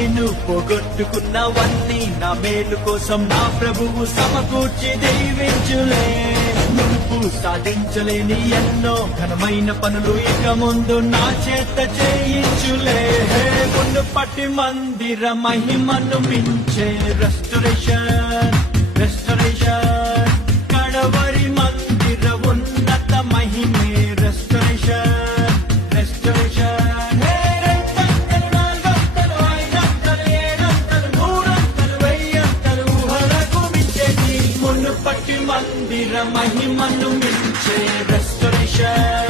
నేను పోగొట్టుకున్నవన్నీ నా మేలు కోసం నా ప్రభువు సమకూర్చి దీవించులే. నువ్వు సాధించలేని ఎన్నో ఘనమైన పనులు ఇక ముందు నా చేత చేయించులే. మునుపటి మందిర మహిమను మించే రెస్టరేషన్, రెస్టరేషన్, కడవరి మందిర ఉన్నత మహిమే రెస్టరేషన్, రెస్టరేషన్. మునుపటి మందిర మహిమను మించే రెస్టరేషన్.